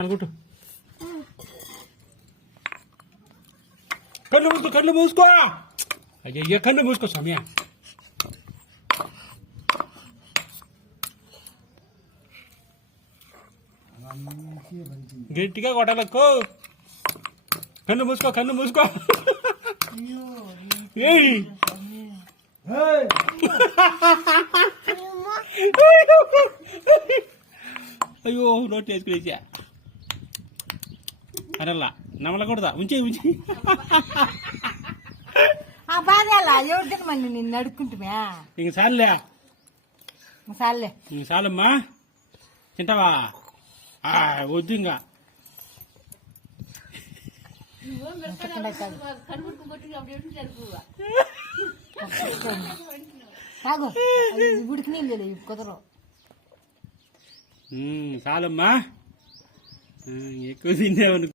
అనుకుంటు కళ్ళు మూసుకో అయ్యయ్య కళ్ళు మూసుకో సమయ గట్టిగా కొట్టాలకు కళ్ళు మూసుకో అయ్యో నోట్ వేసుకునేసా అరల్లా నమ్మలకూడదా ఉంచి ఆ బాధ ఎవరికైనా మళ్ళీ నిన్ను అడుక్కుంటున్నా ఇంక చాలులే చాలే ఇంక చాలమ్మా తింటావా వద్దు ఇంకా కాదు ఉడికి నీళ్ళు కుదరవు చాలమ్మా ఎక్కువ తిందేవను